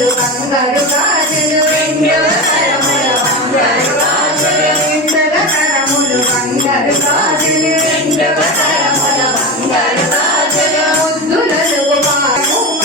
కరములు బంగారు గాజులు కరములు బంగారు గాజులు ముద్దులకు బాగుమలు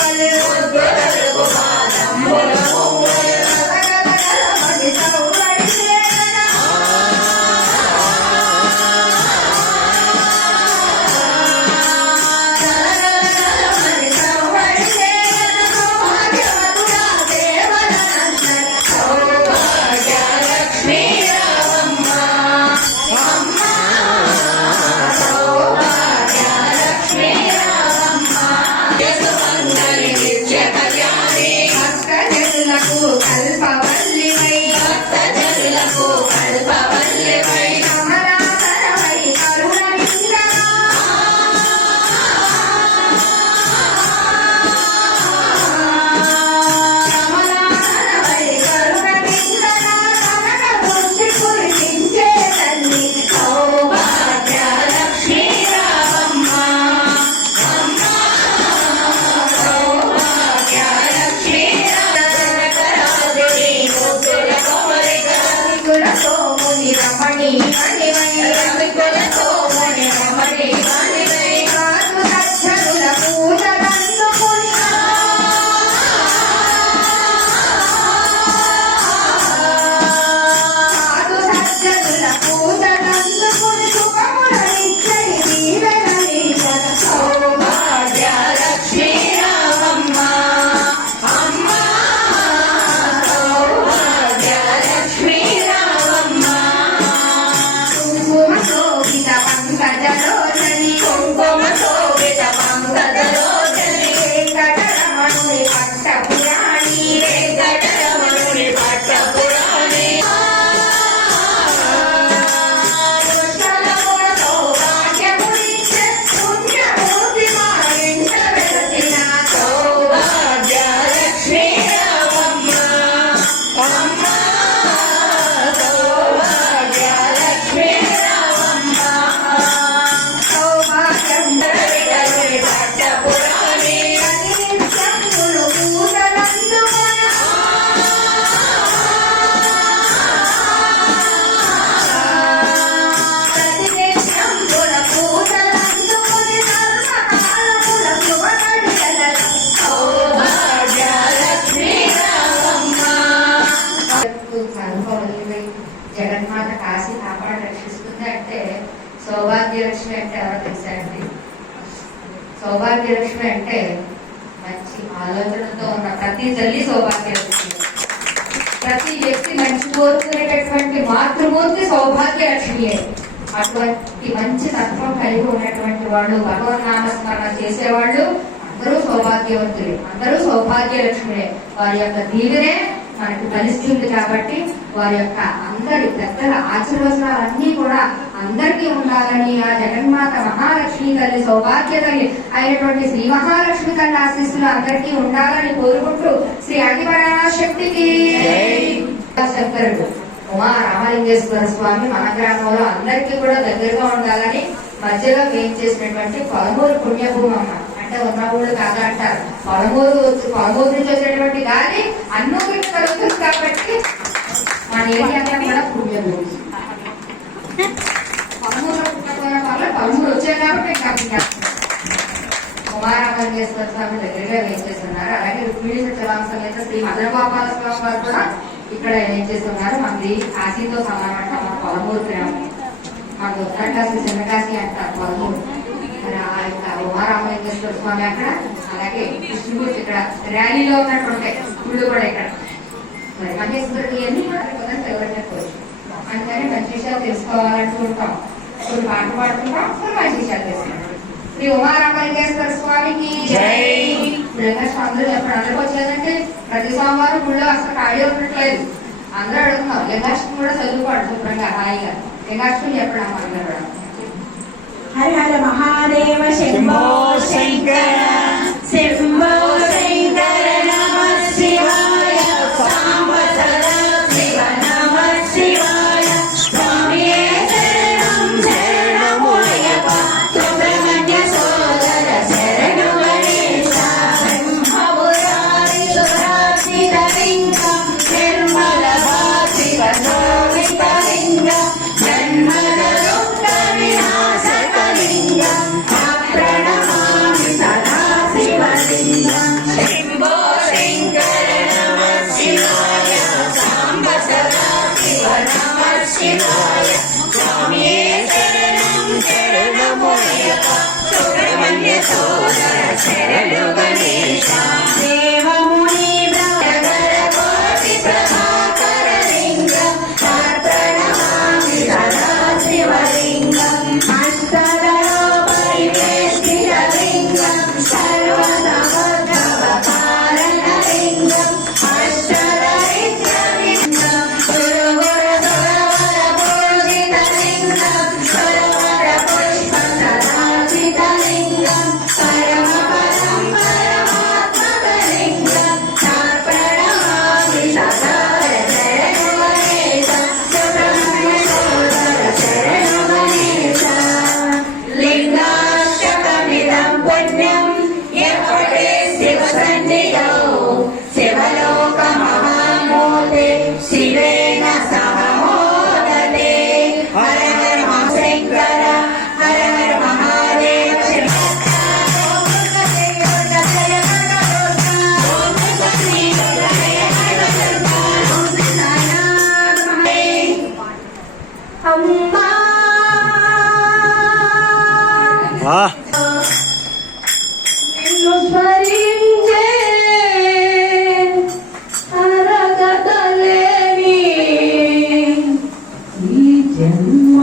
జగన్మాత కాశీ కాపాడు రక్షిస్తుంది అంటే సౌభాగ్యలక్ష్మి అంటే ఎవరో తెలుసండి? సౌభాగ్యలక్ష్మి అంటే మంచి ఆలోచనతో ఉన్న ప్రతి తల్లి సౌభాగ్యలక్ష్మి. ప్రతి వ్యక్తి మంచి కోరుకునేటటువంటి మాతృమూర్తి సౌభాగ్యలక్ష్మియే. అటువంటి మంచి తత్వం కలిగి ఉన్నటువంటి వాళ్ళు, భగవన్నామస్మరణ చేసేవాళ్ళు అందరూ సౌభాగ్యవంతులే, అందరూ సౌభాగ్యలక్ష్మియే. వారి యొక్క దీవెనే మనకు ఫలిస్తుంది. కాబట్టి వారి యొక్క అందరి పెద్దల ఆశీర్వచనాలన్నీ కూడా అందరికీ ఉండాలని ఆ జగన్మాత మహాలక్ష్మి తల్లి, సౌభాగ్య తల్లి అయినటువంటి శ్రీ మహాలక్ష్మి తల్లి ఆశీస్సులు అందరికీ ఉండాలని కోరుకుంటూ శ్రీ ఆదిపరాశక్తికి శంకరుడు ఉమా రామలింగేశ్వర స్వామి మన గ్రామంలో అందరికీ కూడా దగ్గరగా ఉండాలని మధ్యలో వేం చేసినటువంటి పొలమూరు పుణ్యభూమి అమ్మ. అంటే ఉన్న ఊళ్ళు కాదంటారు, పొలమూరు నుంచి వచ్చేటువంటి గాలి అన్నూరికి కలుగుతుంది. కాబట్టి మన ఏరియా కూడా పుణ్యభూమి. పొలమూరులో పుట్టకపోయిన వల్ల పొలమూరు వచ్చాయి కాబట్టి ఉమారామలింగేశ్వర స్వామి దగ్గరగా వేం చేస్తున్నారు. అలాగే రుక్మిణి సత్యవాంశ సమేత శ్రీ మదనగోపాల స్వామి వారు కూడా ఇక్కడ ఏం చేస్తున్నారు. మనది కాశీతో సమానం అంటే మన పొలమూరు గ్రామం. మనకు ఉత్తరకాశీ చిన్నకాశీ అంటారు పొలమూరు. మరి ఆ యొక్క ఉమారామలింగేశ్వర స్వామి అక్కడ, అలాగే కృష్ణమూర్తి ఇక్కడ ర్యాలీలో ఉన్నటువంటి గుళ్ళు కూడా ఇక్కడ. మరి మహేశ్వరుడు ఇవన్నీ కూడా ఎవరైనా కోరు. అందుకని మంచి విషయాలు తెలుసుకోవాలనుకుంటాం, కొన్ని పాటలు పాడుకుంటాం, కొన్ని మంచి విషయాలు తెలుసుకుంటాం. శ్రీ ఉమారామలింగేశ్వర స్వామికి అందరూ ఎప్పుడు అందరికి వచ్చేదంటే ప్రతి సోమవారం గుళ్ళో అసలు ఖాళీ ఉండట్లేదు. అందరూ అడుగుతున్నారు లింగాష్టమి కూడా చదువుకోండి శుభ్రంగా హాయిగా. లింగాష్టమి చెప్పడం మాట్లాడడం. హర హర మహాదేవ శంభో శంకర శంభో శంకర నమః శివాయ సాంబ సదా శివ నమః శివాయ స్వామియే శరణం శరణమయ్యప్ప సుబ్రహ్మణ్య సోదర శరణు గణేశ బ్రహ్మపురారి సురార్చిత నిన్ను స్మరించే అరగతలేని ఈ జన్మ